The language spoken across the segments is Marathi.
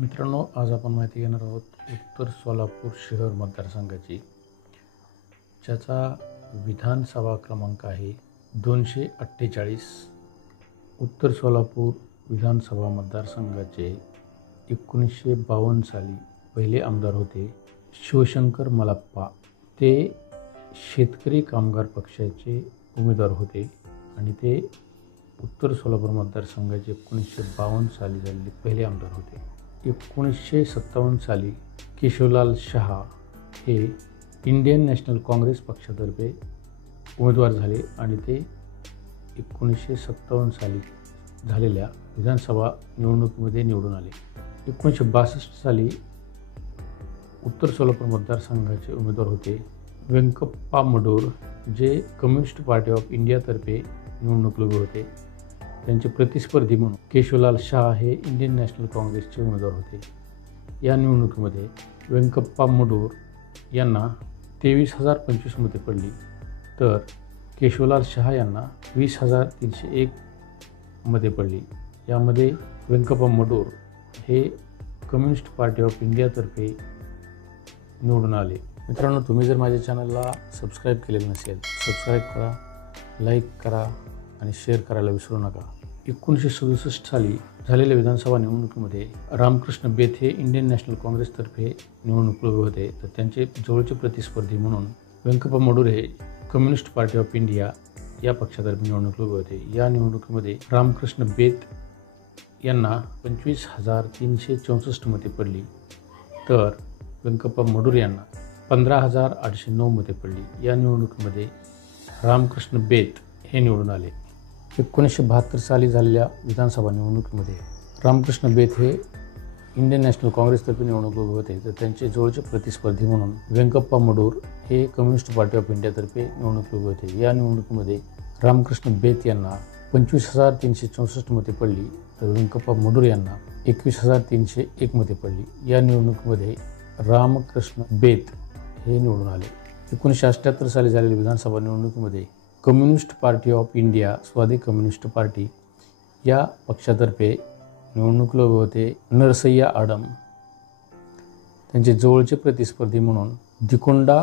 मित्रांनो, आज आपण माहिती घेणार आहोत उत्तर सोलापूर शहर मतदारसंघाची, ज्याचा विधानसभा क्रमांक आहे 248. उत्तर सोलापूर विधानसभा मतदारसंघाचे 1952 साली पहिले आमदार होते शिवशंकर मलप्पा. ते शेतकरी कामगार पक्षाचे उमेदवार होते आणि ते उत्तर सोलापूर मतदारसंघाचे 1952 साली झालेले पहिले आमदार होते. 1957 साली केशवलाल शहा हे इंडियन नॅशनल काँग्रेस पक्षातर्फे उमेदवार झाले आणि ते 1957 साली झालेल्या विधानसभा निवडणुकीमध्ये निवडून आले. 1962 साली उत्तर सोलापूर मतदारसंघाचे उमेदवार होते व्यंकप्पा मडूर, जे कम्युनिस्ट पार्टी ऑफ इंडियातर्फे निवडणूक लढवत होते. त्यांचे प्रतिस्पर्धी म्हणून केशवलाल शहा हे इंडियन नॅशनल काँग्रेसचे उमेदवार होते. या निवडणुकीमध्ये व्यंकप्पा मडूर यांना 23,025 मते पडली, तर केशवलाल शहा यांना 20,301 मते पडली. यामध्ये व्यंकप्पा मडूर हे कम्युनिस्ट पार्टी ऑफ इंडियातर्फे निवडून आले. मित्रांनो, तुम्ही जर माझ्या चॅनलला सबस्क्राईब केलेलं नसेल, सबस्क्राईब करा, लाईक करा आणि शेअर करायला विसरू नका. 1967 साली झालेल्या विधानसभा निवडणुकीमध्ये रामकृष्ण बेथ हे इंडियन नॅशनल काँग्रेसतर्फे निवडणूक लढवत होते, तर त्यांचे जवळचे प्रतिस्पर्धी म्हणून व्यंकप्पा मडूर हे कम्युनिस्ट पार्टी ऑफ इंडिया या पक्षातर्फे निवडणूक लढवत होते. या निवडणुकीमध्ये रामकृष्ण बेथ यांना 25,364 मते पडली, तर व्यंकप्पा मडूर यांना 15,809 मते पडली. या निवडणुकीमध्ये रामकृष्ण बेथ हे निवडून आले. 1972 साली झालेल्या विधानसभा निवडणुकीमध्ये रामकृष्ण बेथ हे इंडियन नॅशनल काँग्रेसतर्फे निवडणूक लढवत होते, तर त्यांचे जवळचे प्रतिस्पर्धी म्हणून व्यंकप्पा मडूर हे कम्युनिस्ट पार्टी ऑफ इंडियातर्फे निवडणूक लढवत होते. या निवडणुकीमध्ये रामकृष्ण बेथ यांना 25,364 मते पडली, तर व्यंकप्पा मडूर यांना 21,301 मते पडली. या निवडणुकीमध्ये रामकृष्ण बेथ हे निवडून आले. 1978 साली झालेल्या विधानसभा निवडणुकीमध्ये कम्युनिस्ट पार्टी ऑफ इंडिया स्वादी कम्युनिस्ट पार्टी या पक्षातर्फे निवडणूक लढवत होते नरसय्या आडम. त्यांचे जवळचे प्रतिस्पर्धी म्हणून दिकोंडा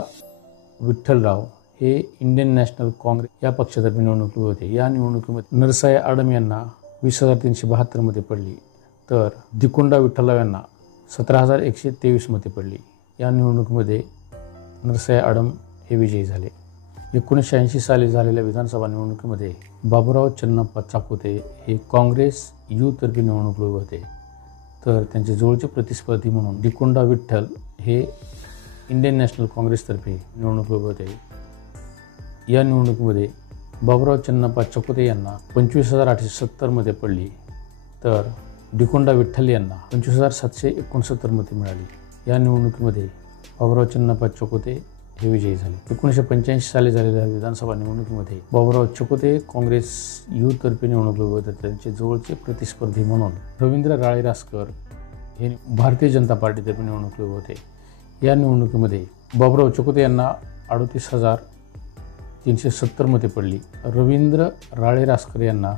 विठ्ठलराव हे इंडियन नॅशनल काँग्रेस या पक्षातर्फे निवडणूक लढवत होते. या निवडणुकीमध्ये नरसय्या आडम यांना 20,372 मते पडली, तर दिकोंडा विठ्ठलराव यांना 17,123 मते पडली. या निवडणुकीमध्ये नरसय्या आडम हे विजयी झाले. 1980 साली झालेल्या विधानसभा निवडणुकीमध्ये बाबूराव चन्नाप्पा चाकोते हे काँग्रेस यूतर्फे निवडणूक लढवत होते, तर त्यांचे जवळचे प्रतिस्पर्धी म्हणून दिकोंडा विठ्ठल हे इंडियन नॅशनल काँग्रेसतर्फे निवडणूक लढवत होते. या निवडणुकीमध्ये बाबूराव चन्नाप्पा चाकोते यांना 25,870 मते पडली, तर दिकोंडा विठ्ठल यांना 25,769 मते मिळाली. या निवडणुकीमध्ये बाबूराव चन्नाप्पा चाकोते हे विजयी झाले. 1985 साली झालेल्या विधानसभा निवडणुकीमध्ये बाबूराव चाकोते काँग्रेस यूतर्फे निवडणूक लढवत होते. त्यांचे जवळचे प्रतिस्पर्धी म्हणून रवींद्र राळेरासकर हे भारतीय जनता पार्टीतर्फे निवडणूक लढवत होते. या निवडणुकीमध्ये बाबूराव चाकोते यांना 38,370 मते पडली, रवींद्र राळेरासकर यांना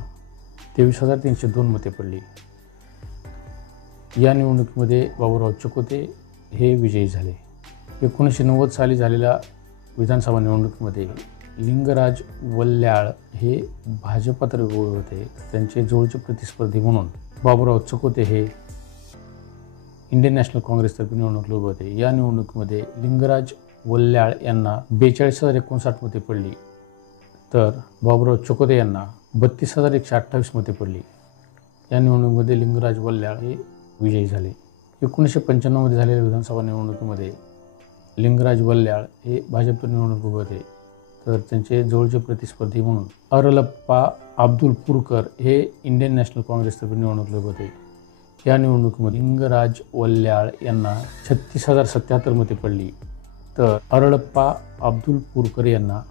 23,302 मते पडली. या निवडणुकीमध्ये बाबूराव चाकोते हे विजयी झाले. 1990 साली झालेल्या विधानसभा निवडणुकीमध्ये लिंगराज वल्ल्याळ हे भाजपातर्फे उभे होते. त्यांचे जवळचे प्रतिस्पर्धी म्हणून बाबूराव चाकोते हे इंडियन नॅशनल काँग्रेसतर्फे निवडणूक लढवत होते. या निवडणुकीमध्ये लिंगराज वल्ल्याळ यांना 42,059 मते पडली, तर बाबूराव चाकोते यांना 32,128 मते पडली. या निवडणुकीमध्ये लिंगराज वल्ल्याळ हे विजयी झाले. 1995 झालेल्या विधानसभा निवडणुकीमध्ये लिंगराज वल्ल्याळ हे भाजपवर निवडणूक उभे होते, तर त्यांचे जवळचे प्रतिस्पर्धी म्हणून अरलप्पा अब्दुल पुरकर हे इंडियन नॅशनल काँग्रेसतर्फे निवडणूक लढवत होते. या निवडणुकीमध्ये लिंगराज वल्ल्याळ यांना 36,077 मते पडली, तर अरळप्पा अब्दुल पुरकर यांना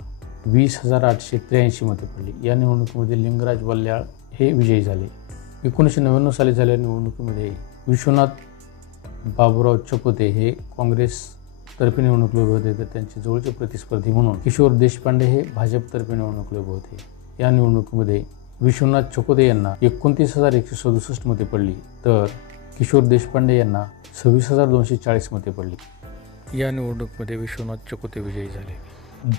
20,883 मते पडली. या निवडणुकीमध्ये लिंगराज वल्ल्याळ हे विजयी झाले. 1999 साली झालेल्या निवडणुकीमध्ये विश्वनाथ बाबूराव चाकोते हे काँग्रेसतर्फे निवडणूक लढवत होते, तर त्यांचे जवळचे प्रतिस्पर्धी म्हणून किशोर देशपांडे हे भाजपतर्फे निवडणूक लढवत होते. या निवडणुकीमध्ये विश्वनाथ चाकोते यांना 29,167 मते पडली, तर किशोर देशपांडे यांना 26,240 मते पडली. या निवडणुकीमध्ये विश्वनाथ चकोते विजयी झाले.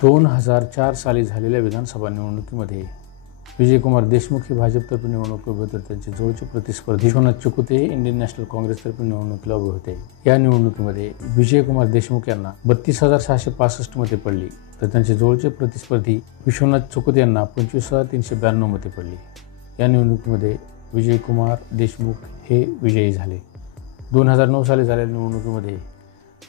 2004 साली झालेल्या विधानसभा निवडणुकीमध्ये विजयकुमार देशमुख हे भाजपतर्फे निवडणूक उभे होते. त्यांचे जवळचे प्रतिस्पर्धी विश्वनाथ चकोते हे इंडियन नॅशनल काँग्रेसतर्फे निवडणुकीला उभे होते. या निवडणुकीमध्ये विजयकुमार देशमुख यांना 32,665 मते पडली, तर त्यांचे जवळचे प्रतिस्पर्धी विश्वनाथ चकोते यांना 25,392 मते पडली. या निवडणुकीमध्ये विजयकुमार देशमुख हे विजयी झाले. 2009 साली झालेल्या निवडणुकीमध्ये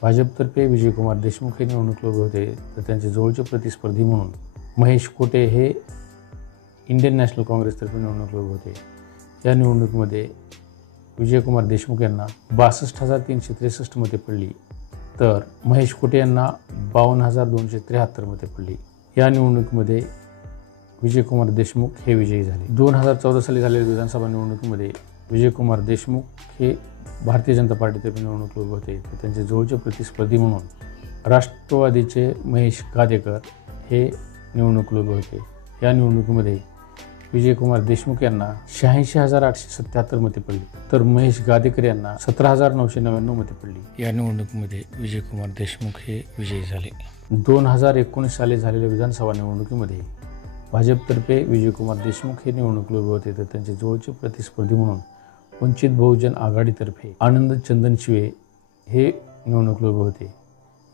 भाजपतर्फे विजयकुमार देशमुख हे निवडणुकीला उभे होते, तर त्यांचे जवळचे प्रतिस्पर्धी म्हणून महेश कोटे हे इंडियन नॅशनल काँग्रेसतर्फे निवडणुकीला उभे होते. या निवडणुकीमध्ये विजयकुमार देशमुख यांना 62,363 मते पडली, तर महेश कोटे यांना 52,273 मते पडली. या निवडणुकीमध्ये विजयकुमार देशमुख हे विजयी झाले. 2014 साली झालेल्या विधानसभा निवडणुकीमध्ये विजयकुमार देशमुख हे भारतीय जनता पार्टीतर्फे निवडणुकीला उभे होते, तर त्यांचे जवळचे प्रतिस्पर्धी म्हणून राष्ट्रवादीचे महेश गादेकर हे निवडणुकीला उभे होते. या निवडणुकीमध्ये विजयकुमार देशमुख यांना 86,877 मते पडली, तर महेश गादेकर यांना 17,999 मते पडली. या निवडणुकीमध्ये विजयकुमार देशमुख हे विजयी झाले. 2019 साली झालेल्या विधानसभा निवडणुकीमध्ये भाजपतर्फे विजयकुमार देशमुख हे निवडणुकीला उभे होते, तर त्यांचे जवळचे प्रतिस्पर्धी म्हणून वंचित बहुजन आघाडीतर्फे आनंद चंदनशिवे हे निवडणुकीला उभे होते.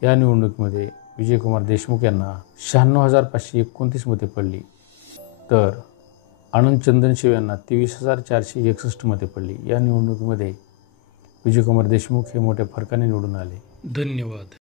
या निवडणुकीमध्ये विजयकुमार देशमुख यांना 96,529 मते पडली, तर आनंद चंदनशिवे यांना 23,461 मते पडली. या निवडणुकीमध्ये विजयकुमार देशमुख हे मोठ्या फरकाने निवडून आले. धन्यवाद.